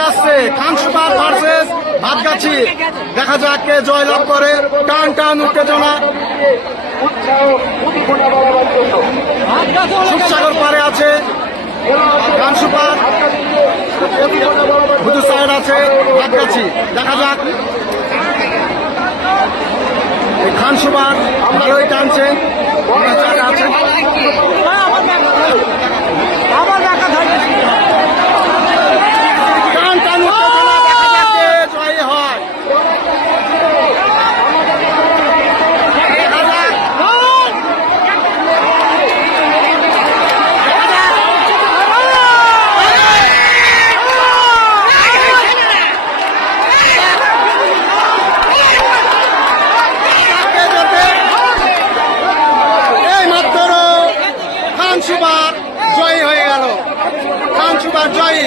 দেখতে আসছে খানসুপার ভার্সেস ভাতগাছি। দেখা যাক কে জয়লাভ করে। টান টান উত্তেজনা। সুখসাগর পারে আছে খানসুপার, বুধু সাইড আছে ভাতগাছি। দেখা যাক খানসুপার ভালোই টানছে আছে। টান টান উত্তেজনা, দেখা যাক কে জয়ী হয়। খানসুপার জয়ী হয়ে গেল। খানসুপার জয়ী।